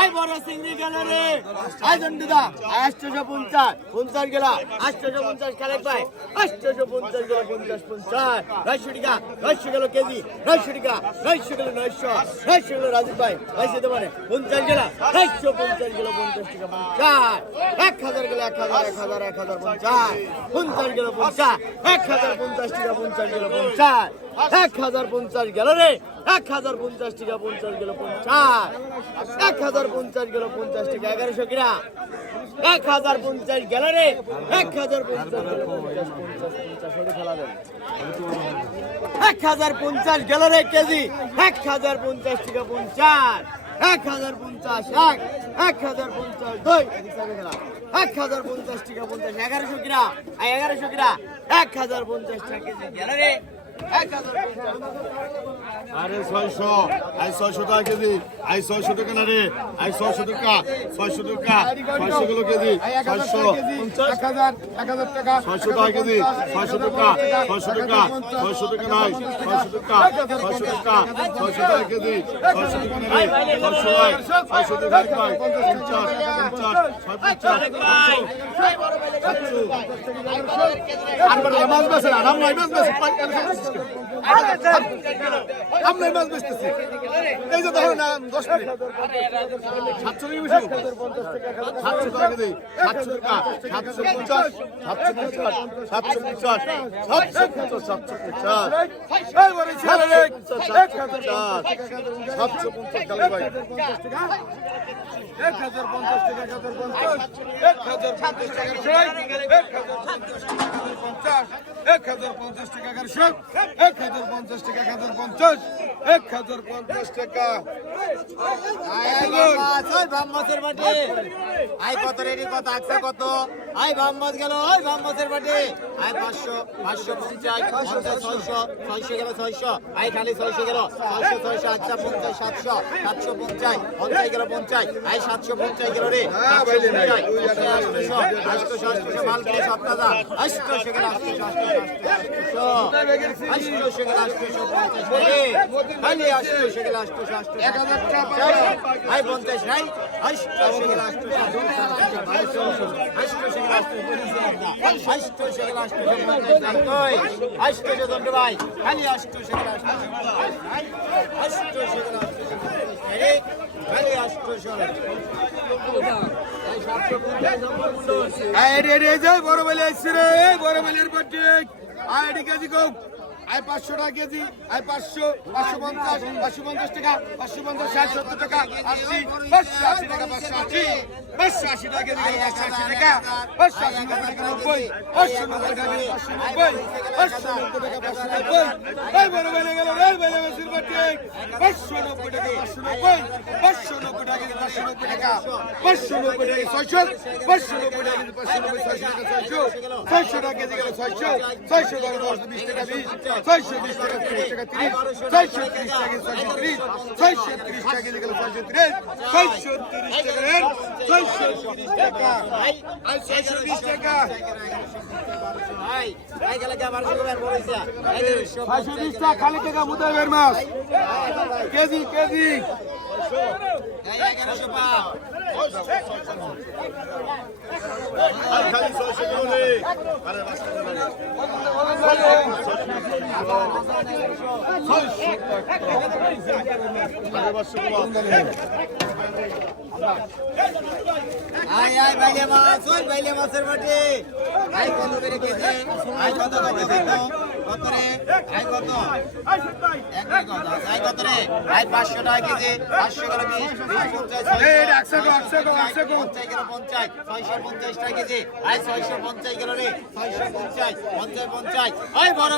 I বড় সিংড়ি গেল I জন্ডুদা আষ্টশো পঞ্চাশ পঞ্চাশ গেল, আষ্টশো পঞ্চাশ খেলে পাই আষ্টশো পঞ্চাশ গেল, পঞ্চাশ পঞ্চাশ। নয়শো টাকা, নয়শো গেল কেজি, নয়শো টাকা, নয়শো গেল নয়শো নয়শো গেল রাজীব ভাই, নয়শো দেবো পঞ্চাশ গেল, নয়শো পঞ্চাশ গেল পঞ্চাশ টাকা পঞ্চাশ। এক হাজার গেল, এক হাজার এক হাজার এক হাজার পঞ্চাশ। পঞ্চাশ গেল পঞ্চাশ, এক হাজার পঞ্চাশ টাকা পঞ্চাশ গেল পঞ্চাশ। এক হাজার পঞ্চাশ গেল রে। এক হাজার পঞ্চাশ টাকা পঞ্চাশ গেল পঞ্চাশ এক হাজার পঞ্চাশ গেল পঞ্চাশ টাকা এগারোশো কিনা এক হাজার পঞ্চাশ গেল রে এক হাজার পঞ্চাশ এক হাজার পঞ্চাশ গেল রে কেজি এক হাজার পঞ্চাশ টাকা পঞ্চাশ এক হাজার পঞ্চাশ এক এক হাজার পঞ্চাশ দুই এক হাজার পঞ্চাশ টাকা পঞ্চাশ এগারোশো কিনা আর এগারোশো কিনা এক হাজার পঞ্চাশ টাকা কেজি গেল রে আরে ছয়শো, আই ছয়শো টাকা কেজি, আই ছয়শো টাকা না রে, আই ছয়শো টাকা ছয়শো টাকা ছয়শো কিলো কেজি, ছয়শো। ছয়শো টাকা কেজি, ছয়শো টাকা ছয়শো টাকা ছয়শো টাকা নাই, ছয়শো টাকা ছয়শো টাকা ছয়শো টাকা কেজি, ছয়শো টাকা না ছয়শো নয় ছয়শো টাকা নয় পঞ্চাশ পঞ্চাশ ছয় পঞ্চাশ সাতশো আনবার মাছ বেছে না বেছে আমরা মাছ বেচতেছি এই যে দেখো না দশ মিনিট সাতশো টাকা বেশি সাতশো টাকা কেজি সাতশো টাকা সাতশো পঞ্চাশ সাতশো পঞ্চাশ সাতশো পঞ্চাশ সাতশো পঞ্চাশ সাতশো পঞ্চাশ সাতশো পঞ্চাশ কালী ভাই এক হাজার পঞ্চাশ টাকা এক হাজার পঞ্চাশ এক হাজার পঞ্চাশ ছয় এক হাজার পঞ্চাশ টাকা এক হাজার পঞ্চাশ টাকা এক হাজার পঞ্চাশ টাকা, এক হাজার পঞ্চাশ টাকা হাজার পঞ্চাশ টাকা। আই কত রেডি কত আছে কত? আই বাম মাছ গেল ওই বাম বাটে আই পাঁচশো পাঁচশো পঞ্চাশ পঞ্চাশ ছয়শো ছয়শো গেল ছয়শো আই খালি ছয়শো গেল ছয়শো ছয়শো আচ্ছা পঞ্চাশ সাতশো সাতশো পঞ্চাশ পঞ্চাশ গেল পঞ্চাশ আই সাতশো পঞ্চাশ গেল রে। আটশো আটশো আটশো মাল সব দাদা আটশো গেল আটশো আটশো গেল আটশো পঞ্চাশ রে খালি আটশো গেল আটশো আটশো এক হাজার আই পঞ্চাশ নাই আষ্টশো গেল আষ্টশো আষ্টশো বড় বেলে আসছে বড় বেলের আই কেজি কো আই পাঁচশো টাকা কেজি আই পাঁচশো পাঁচশো পঞ্চাশ পাঁচশো পঞ্চাশ টাকা পাঁচশো পঞ্চাশ, ষাট, সত্তর টাকা আশি পাঁচশো, আশি টাকা, পাঁচশো আশি পাঁচশো আশি টাকা কেজি পাঁচশো আশি টাকা পাঁচশো আশি টাকা নব্বই পাঁচশো নব্বই টাকা পাঁচশো নব্বই পাঁচশো নব্বই টাকা পাঁচশো নব্বই এই বড় বেলে গেল রে বেলে বেশির পাঁচশো নব্বই টাকা পাঁচশো নব্বই পাঁচশো নব্বই টাকা পাঁচশো নব্বই টাকা পাঁচশো নব্বই টাকা ছয়শো পাঁচশো নব্বই টাকা পাঁচশো নব্বই ছয়শো টাকা ছয়শো ছয়শো টাকা গেল ছয়শো ছয়শো টাকা দশ বিশ টাকা বিশ ছয়শো বিশ টাকা তিরিশ টাকা তিরিশ ছয়শো তিরিশ টাকা ছয়শো তিরিশ ছয়শো তিরিশ টাকা গেল ছয়শো তিরিশ ছয়শো তিরিশ টাকা ছয়শো টাকা। বিশ খালি টাকা মুদাবের মাছ কেজি কেজি। আই আই বাইলে মাছ ওই বাইলে মাছের বাটি। আই কত করে কেজি? আই কত কত কত রে? আই কত এক কত? আই কত রে? আই পাঁচশো টাকা কেজি পাঁচশো করে বিশ বিশ পঞ্চাশ। পঞ্চাশ ছয়শো পঞ্চাশ টাকা কেজি। আই ছয়শো পঞ্চাশ গেল রে ছয়শো পঞ্চাশ পঞ্চাশ পঞ্চাশ। ওই বড়